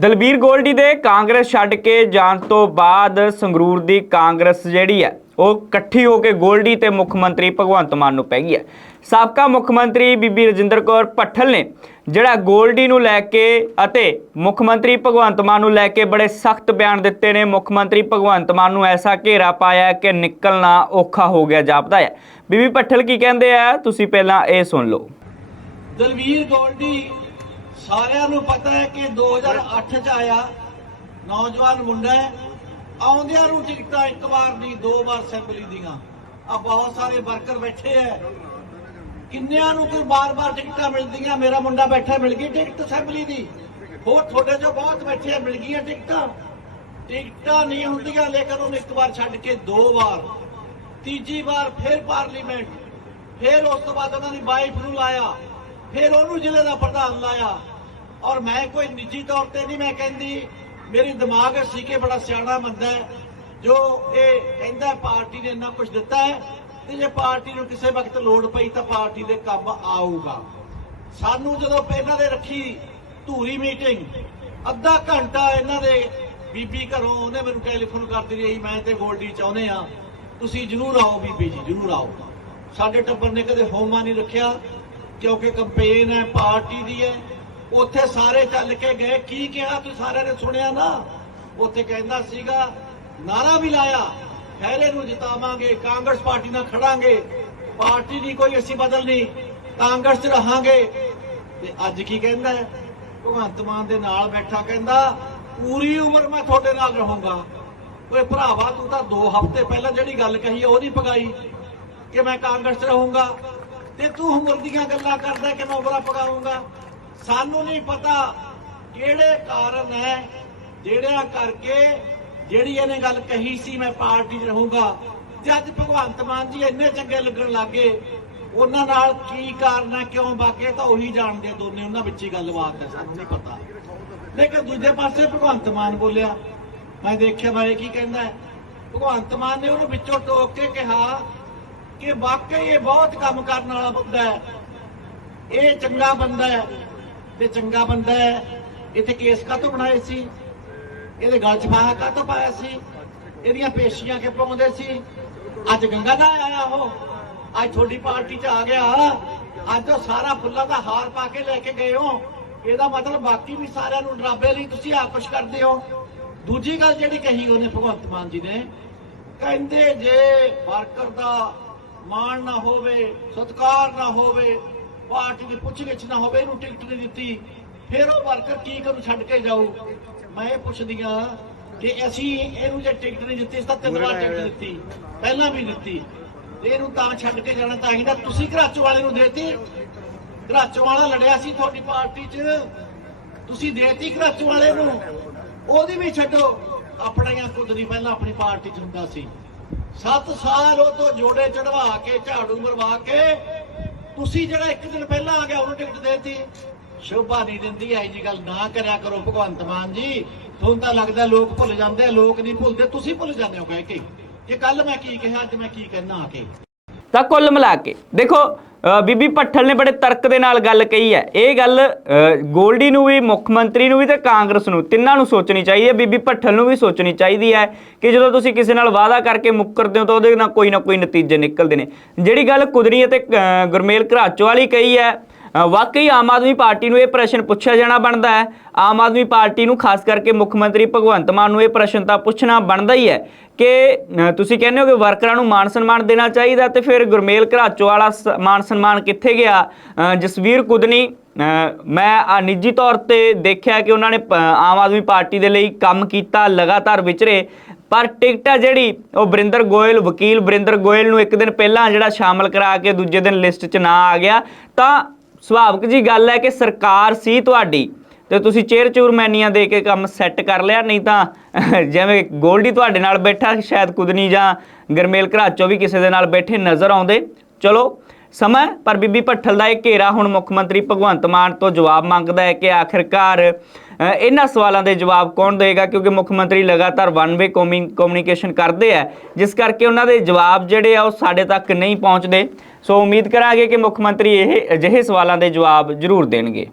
ਦਲਬੀਰ ਗੋਲਡੀ ਦੇ ਕਾਂਗਰਸ ਛੱਡ ਕੇ ਜਾਣ ਤੋਂ ਬਾਅਦ ਸੰਗਰੂਰ ਦੀ ਕਾਂਗਰਸ ਜਿਹੜੀ ਹੈ, ਉਹ ਇਕੱਠੀ ਹੋ ਕੇ ਗੋਲਡੀ ਤੇ ਮੁੱਖ ਮੰਤਰੀ ਭਗਵੰਤ ਮਾਨ ਨੂੰ ਪੈ ਗਈ ਹੈ। ਸਾਬਕਾ ਮੁੱਖ ਮੰਤਰੀ ਬੀਬੀ ਰਜਿੰਦਰ ਕੌਰ ਭੱਠਲ ਨੇ ਜਿਹੜਾ ਗੋਲਡੀ ਨੂੰ ਲੈ ਕੇ ਅਤੇ ਮੁੱਖ ਮੰਤਰੀ ਭਗਵੰਤ ਮਾਨ ਨੂੰ ਲੈ ਕੇ ਬੜੇ ਸਖਤ ਬਿਆਨ ਦਿੱਤੇ ਨੇ, ਮੁੱਖ ਮੰਤਰੀ ਭਗਵੰਤ ਮਾਨ ਨੂੰ ਐਸਾ ਘੇਰਾ ਪਾਇਆ ਕਿ ਨਿਕਲਣਾ ਔਖਾ ਹੋ ਗਿਆ, ਜਾਪਦਾ ਹੈ। ਬੀਬੀ ਭੱਠਲ ਕੀ ਕਹਿੰਦੇ ਆ? ਤੁਸੀਂ ਪਹਿਲਾਂ ਇਹ ਸੁਣ ਲਓ। ਦਲਵੀਰ ਗੋਲਡੀ ਸਾਰਿਆਂ ਨੂੰ ਪਤਾ ਹੈ ਕਿ 2008 ਚ ਆਇਆ ਨੌਜਵਾਨ ਮੁੰਡਾ ਹੈ। ਆਉਂਦਿਆਂ ਨੂੰ ਟਿਕਟਾਂ ਇੱਕ ਵਾਰ ਨਹੀਂ ਦੋ ਵਾਰ ਅਸੈਂਬਲੀ ਦੀਆਂ। ਆ ਬਹੁਤ ਸਾਰੇ ਵਰਕਰ ਬੈਠੇ ਐ ਕਿੰਨਿਆਂ ਨੂੰ ਕੋਈ ਬਾਰ-ਬਾਰ ਟਿਕਟਾਂ ਮਿਲਦੀਆਂ? ਮੇਰਾ ਮੁੰਡਾ ਬੈਠਾ, ਮਿਲ ਗਈ ਟਿਕਟ ਅਸੈਂਬਲੀ ਦੀ। ਹੋਰ ਤੁਹਾਡੇ ਚੋਂ ਬਹੁਤ ਬੈਠੇ ਆ ਮਿਲ ਗਈਆਂ ਟਿਕਟਾਂ। ਟਿਕਟਾਂ ਨਹੀਂ ਹੁੰਦੀਆਂ, ਲੇਕਿਨ ਉਹਨੂੰ ਇੱਕ ਵਾਰ ਛੱਡ ਕੇ ਦੋ ਵਾਰ। ਤੀਜੀ ਵਾਰ ਫਿਰ ਪਾਰਲੀਮੈਂਟ। ਫਿਰ ਉਸ ਤੋਂ ਬਾਅਦ ਉਹਨਾਂ ਦੀ ਵਾਈਫ ਨੂੰ ਲਾਇਆ। ਫਿਰ ਉਹਨੂੰ ਜ਼ਿਲ੍ਹੇ ਦਾ ਪ੍ਰਧਾਨ ਲਾਇਆ। ਔਰ ਮੈਂ ਕੋਈ ਨਿੱਜੀ ਤੌਰ ਤੇ ਨਹੀਂ ਮੈਂ ਕਹਿੰਦੀ, ਮੇਰੀ ਦਿਮਾਗ ਸੀ ਕਿ ਬੜਾ ਸਿਆਣਾ ਬੰਦਾ ਹੈ, ਜੋ ਇਹ ਕਹਿੰਦਾ ਪਾਰਟੀ ਨੇ ਇੰਨਾ ਕੁਝ ਦਿੱਤਾ ਹੈ, ਤੇ ਜੇ ਪਾਰਟੀ ਨੂੰ ਕਿਸੇ ਵਕਤ ਲੋੜ ਪਈ ਤਾਂ ਪਾਰਟੀ ਦੇ ਕੰਮ ਆਊਗਾ। ਸਾਨੂੰ ਜਦੋਂ ਇਹਨਾਂ ਦੇ ਰੱਖੀ ਧੂਰੀ ਮੀਟਿੰਗ, ਅੱਧਾ ਘੰਟਾ ਇਹਨਾਂ ਦੇ ਬੀਬੀ ਘਰੋਂ ਉਹਨੇ ਮੈਨੂੰ ਟੈਲੀਫੋਨ ਕਰਦੀ ਰਹੀ ਮੈਂ ਤੇ ਗੋਲਡੀ ਚਾਹੁੰਦੇ ਆ ਤੁਸੀਂ ਜਰੂਰ ਆਓ ਬੀਬੀ ਜੀ, ਜਰੂਰ ਆਓ। ਸਾਡੇ ਟੱਬਰ ਨੇ ਕਦੇ ਹੋਮਾ ਨਹੀਂ ਰੱਖਿਆ ਕਿਉਂਕਿ ਕੰਪੇਨ ਹੈ, ਪਾਰਟੀ ਦੀ ਹੈ। ਉੱਥੇ ਸਾਰੇ ਚੱਲ ਕੇ ਗਏ। ਕੀ ਕਿਹਾ ਤੁਸੀਂ ਸਾਰਿਆਂ ਨੇ ਸੁਣਿਆ ਨਾ? ਉੱਥੇ ਕਹਿੰਦਾ ਸੀਗਾ, ਨਾਰਾ ਵੀ ਲਾਇਆ। ਖੈਰੇ ਨੂੰ ਜਿਤਾਵਾਂਗੇ, ਕਾਂਗਰਸ ਪਾਰਟੀ ਨਾਲ ਖੜਾਂਗੇ। ਪਾਰਟੀ ਦੀ ਕੋਈ ਅਸੀਂ ਬਦਲ ਨਹੀਂ। ਕਾਂਗਰਸ 'ਚ ਰਹਾਂਗੇ। ਤੇ ਅੱਜ ਕੀ ਕਹਿੰਦਾ ਹੈ? ਭਗਵੰਤ ਮਾਨ ਦੇ ਨਾਲ ਬੈਠਾ ਕਹਿੰਦਾ, ਪੂਰੀ ਉਮਰ ਮੈਂ ਤੁਹਾਡੇ ਨਾਲ ਰਹੂੰਗਾ। ਓਏ ਭਰਾਵਾ, ਤੂੰ ਤਾਂ 2 ਹਫ਼ਤੇ ਪਹਿਲਾਂ ਜਿਹੜੀ ਗੱਲ ਕਹੀ, ਉਹ ਨਹੀਂ ਪਗਾਈ ਕਿ ਮੈਂ ਕਾਂਗਰਸ 'ਚ ਰਹੂੰਗਾ। ਤੇ ਤੂੰ ਉਮਰ ਦੀਆਂ ਗੱਲਾਂ ਕਰਦਾ ਕਿ ਮੈਂ ਉਮਰਾਂ ਪਗਾਉਂਗਾ ਸਾਨੂੰ ਨਹੀਂ ਪਤਾ ਕਿਹੜੇ ਕਾਰਨ ਹੈ, ਜਿਹੜਿਆਂ ਕਰਕੇ ਜਿਹੜੀ ਇਹਨੇ ਗੱਲ ਕਹੀ ਸੀ ਮੈਂ ਪਾਰਟੀ 'ਚ ਰਹੂੰਗਾ। ਤੇ ਭਗਵੰਤ ਮਾਨ ਜੀ ਇੰਨੇ ਚੰਗੇ ਲੱਗਣ ਲੱਗੇ। ਉਹਨਾਂ ਨਾਲ ਕੀ ਕਾਰਨ ਹੈ, ਕਿਉਂ ਬਾਕੇ ਤਾਂ ਉਹੀ ਜਾਣਦੇ ਆ ਦੋਨੇ, ਉਹਨਾਂ ਵਿੱਚ ਹੀ ਗੱਲਬਾਤ ਹੈ, ਸਾਨੂੰ ਨਹੀਂ ਪਤਾ। ਲੇਕਿਨ ਦੂਜੇ ਪਾਸੇ ਭਗਵੰਤ ਮਾਨ ਬੋਲਿਆ, ਮੈਂ ਦੇਖਿਆ ਮੈਂ ਇਹ ਕੀ ਕਹਿੰਦਾ ਭਗਵੰਤ ਮਾਨ ਨੇ ਉਹਨੂੰ ਵਿੱਚੋਂ ਟੋਕ ਕੇ ਕਿਹਾ ਕਿ ਵਾਕਈ ਇਹ ਬਹੁਤ ਕੰਮ ਕਰਨ ਵਾਲਾ ਬੰਦਾ ਹੈ। ਇਹ ਚੰਗਾ ਬੰਦਾ ਹੈ ਤੇ ਚੰਗਾ ਬੰਦਾ ਹੈ। ਇੱਥੇ ਕੇਸ ਕਾਹਤੋਂ ਬਣਾਏ ਸੀ? ਇਹਦੇ ਗਲ 'ਚ ਫਾਹਾ ਕਾਹਤੋਂ ਪਾਇਆ ਸੀ? ਇਹਦੀਆਂ ਪੇਸ਼ੀਆਂ ਕਿ ਪਾਉਂਦੇ ਸੀ? ਅੱਜ ਗੰਗਾ ਨਾ ਆਇਆ ਉਹ। ਅੱਜ ਤੁਹਾਡੀ ਪਾਰਟੀ 'ਚ ਆ ਗਿਆ। ਅੱਜ ਉਹ ਸਾਰਾ ਫੁੱਲਾਂ ਦਾ ਹਾਰ ਪਾ ਕੇ ਲੈ ਕੇ ਗਏ ਹੋ। ਇਹਦਾ ਮਤਲਬ ਬਾਕੀ ਵੀ ਸਾਰਿਆਂ ਨੂੰ ਡਰਾਬੇ ਲਈ ਤੁਸੀਂ ਆਪ ਕੁਛ ਕਰਦੇ ਹੋ। ਦੂਜੀ ਗੱਲ ਜਿਹੜੀ ਕਹੀ ਉਹਨੇ ਭਗਵੰਤ ਮਾਨ ਜੀ ਨੇ, ਕਹਿੰਦੇ ਜੇ ਵਰਕਰ ਦਾ ਮਾਣ ਨਾ ਹੋਵੇ ਸਤਕਾਰ ਨਾ ਹੋਵੇ ਪਾਰਟੀ ਦੀ ਪੁੱਛਗਿੱਛ ਨਾ ਹੋਵੇ ਇਹਨੂੰ ਟਿਕਟ ਨਹੀਂ ਦਿੱਤੀ। ਫਿਰ ਉਹ ਵਰਕਰ ਕੀ ਕਰੂ ਛੱਡ ਕੇ ਜਾਊ? ਮੈਂ ਇਹ ਪੁੱਛਦੀ ਹਾਂ ਕਿ ਅਸੀਂ ਇਹਨੂੰ ਜੇ ਟਿਕਟ ਨਹੀਂ ਦਿੱਤੀ ਤਾਂ ਤਿੰਨ ਵਾਰ ਟਿਕਟ ਦਿੱਤੀ ਪਹਿਲਾਂ ਵੀ ਦਿੱਤੀ। ਤੇ ਇਹਨੂੰ ਤਾਂ ਛੱਡ ਕੇ ਜਾਣਾ ਚਾਹੀਦਾ ਤੁਸੀਂ ਘਰਾਚੋ ਵਾਲੇ ਨੂੰ ਦੇਤੀ। ਘਰਾਚੋ ਵਾਲਾ ਲੜਿਆ ਸੀ ਤੁਹਾਡੀ ਪਾਰਟੀ 'ਚ ਤੁਸੀਂ ਦੇਤੀ ਘਰਾਚੋ ਵਾਲੇ ਨੂੰ। ਉਹਦੀ ਵੀ ਛੱਡੋ। ਆਪਣੀਆਂ ਕੁਦਰੀ ਪਹਿਲਾਂ ਆਪਣੀ ਪਾਰਟੀ 'ਚ ਹੁੰਦਾ ਸੀ। 7 ਸਾਲ ਉਹ ਤੋਂ ਜੋੜੇ ਚੜਵਾ ਕੇ, ਝਾੜੂ ਮਰਵਾ ਕੇ, ਤੁਸੀਂ ਜਿਹੜਾ ਇੱਕ ਦਿਨ ਪਹਿਲਾਂ ਆ ਗਿਆ, ਉਹਨੂੰ ਟਿਕਟ ਦੇਤੀ। ਸ਼ੋਭਾ ਨਹੀਂ ਦਿੰਦੀ ਐ ਜੀ ਗੱਲ ਨਾ ਕਰਿਆ ਕਰੋ ਭਗਵੰਤ ਮਾਨ ਜੀ। ਤੁਹਾਨੂੰ ਤਾਂ ਲੱਗਦਾ ਲੋਕ ਭੁੱਲ ਜਾਂਦੇ ਲੋਕ ਨਹੀਂ ਭੁੱਲਦੇ, ਤੁਸੀਂ ਭੁੱਲ ਜਾਂਦੇ ਹੋ ਕਹਿ ਕੇ। ਕਿ ਕੱਲ ਮੈਂ ਕੀ ਕਿਹਾ, ਅੱਜ ਮੈਂ ਕੀ ਕਹਿਣਾ ਆ ਕੇ? ਤਾਂ ਕੁੱਲ ਮਿਲਾ ਕੇ। ਦੇਖੋ ਬੀਬੀ ਭੱਠਲ ਨੇ ਬੜੇ ਤਰਕ ਦੇ ਨਾਲ ਗੱਲ ਕਹੀ ਹੈ। ਇਹ ਗੱਲ ਗੋਲਡੀ ਨੂੰ ਵੀ, ਮੁੱਖ ਮੰਤਰੀ ਨੂੰ ਵੀ ਤੇ ਕਾਂਗਰਸ ਨੂੰ, ਤਿੰਨਾਂ ਨੂੰ ਸੋਚਣੀ ਚਾਹੀਦੀ ਹੈ। ਬੀਬੀ ਭੱਠਲ ਨੂੰ ਵੀ ਸੋਚਣੀ ਚਾਹੀਦੀ ਹੈ ਕਿ ਜਦੋਂ ਤੁਸੀਂ ਕਿਸੇ ਨਾਲ ਵਾਅਦਾ ਕਰਕੇ ਮੁੱਕਰਦੇ ਹੋ ਤਾਂ ਉਹਦੇ ਨਾਲ ਕੋਈ ਨਾ ਕੋਈ ਨਤੀਜੇ ਨਿਕਲਦੇ ਨੇ। ਜਿਹੜੀ ਗੱਲ ਕੁਦਰੀ ਅਤੇ ਗੁਰਮੇਲ ਘਰਾਚੋ ਵਾਲੀ ਕਹੀ ਹੈ ਵਾਕਈ ਆਮ ਆਦਮੀ ਪਾਰਟੀ ਨੂੰ ਇਹ ਪ੍ਰਸ਼ਨ ਪੁੱਛਿਆ ਜਾਣਾ ਬਣਦਾ ਹੈ। ਆਮ ਆਦਮੀ ਪਾਰਟੀ ਨੂੰ ਖਾਸ ਕਰਕੇ ਮੁੱਖ ਮੰਤਰੀ ਭਗਵੰਤ ਮਾਨ ਨੂੰ ਇਹ ਪ੍ਰਸ਼ਨ ਤਾਂ ਪੁੱਛਣਾ ਬਣਦਾ ਹੀ ਹੈ ਕਿ ਤੁਸੀਂ ਕਹਿੰਦੇ ਹੋ ਕਿ ਵਰਕਰਾਂ ਨੂੰ ਮਾਨ ਸਨਮਾਨ ਦੇਣਾ ਚਾਹੀਦਾ ਤੇ ਫਿਰ ਗੁਰਮੇਲ ਘਰਾਚੋ ਵਾਲਾ ਸ- ਮਾਨ ਸਨਮਾਨ ਕਿੱਥੇ ਗਿਆ? ਜਸਵੀਰ ਕੁਦਨੀ ਮੈਂ ਆ ਨਿੱਜੀ ਤੌਰ ਤੇ ਦੇਖਿਆ ਕਿ ਉਹਨਾਂ ਨੇ ਆਮ ਆਦਮੀ ਪਾਰਟੀ ਦੇ ਲਈ ਕੰਮ ਕੀਤਾ, ਲਗਾਤਾਰ ਵਿਚਰੇ। ਪਰ ਟਿਕਟ ਆ ਜਿਹੜੀ, ਉਹ ਬਰਿੰਦਰ ਗੋਇਲ, ਵਕੀਲ ਬਰਿੰਦਰ ਗੋਇਲ ਨੂੰ ਇੱਕ ਦਿਨ ਪਹਿਲਾਂ ਜਿਹੜਾ ਸ਼ਾਮਲ ਕਰਾ ਕੇ ਦੂਜੇ ਦਿਨ ਲਿਸਟ 'ਚ ਨਾ ਆ ਗਿਆ। ਤਾਂ ਸੁਭਾਵਿਕ ਜੀ ਗੱਲ ਹੈ ਕਿ ਸਰਕਾਰ ਸੀ ਤੁਹਾਡੀ ਤੇ ਤੁਸੀਂ ਚੇਅਰ ਚੂਰਮੈਨੀਆਂ ਦੇ ਕੇ ਕੰਮ ਸੈੱਟ ਕਰ ਲਿਆ, ਨਹੀਂ ਤਾਂ ਜਿਵੇਂ ਗੋਲਡੀ ਤੁਹਾਡੇ ਨਾਲ ਬੈਠਾ, ਸ਼ਾਇਦ ਕੁਦਨੀ ਜਾਂ ਗਰਮੇਲ ਘਰਾਚੋ ਵੀ ਕਿਸੇ ਦੇ ਨਾਲ ਬੈਠੇ ਨਜ਼ਰ ਆਉਂਦੇ। ਚਲੋ ਸਮਾਂ ਪਰ ਬੀਬੀ ਭੱਠਲ ਦਾ ਇਹ ਘੇਰਾ ਹੁਣ ਮੁੱਖ ਮੰਤਰੀ ਭਗਵੰਤ ਮਾਨ ਤੋਂ ਜਵਾਬ ਮੰਗਦਾ ਹੈ ਕਿ ਆਖਿਰਕਾਰ ਇਹਨਾਂ ਸਵਾਲਾਂ ਦੇ ਜਵਾਬ ਕੌਣ ਦੇਗਾ ਕਿਉਂਕਿ ਮੁੱਖ ਮੰਤਰੀ ਲਗਾਤਾਰ ਵਨ ਵੇ ਕਮਿਊਨੀਕੇਸ਼ਨ ਕਰਦੇ ਆ, ਜਿਸ ਕਰਕੇ ਉਹਨਾਂ ਦੇ ਜਵਾਬ ਜਿਹੜੇ ਆ ਉਹ ਸਾਡੇ ਤੱਕ ਨਹੀਂ ਪਹੁੰਚਦੇ। ਸੋ ਉਮੀਦ ਕਰਾਂਗੇ ਕਿ ਮੁੱਖ ਮੰਤਰੀ ਇਹ ਅਜਿਹੇ ਸਵਾਲਾਂ ਦੇ ਜਵਾਬ ਜ਼ਰੂਰ ਦੇਣਗੇ।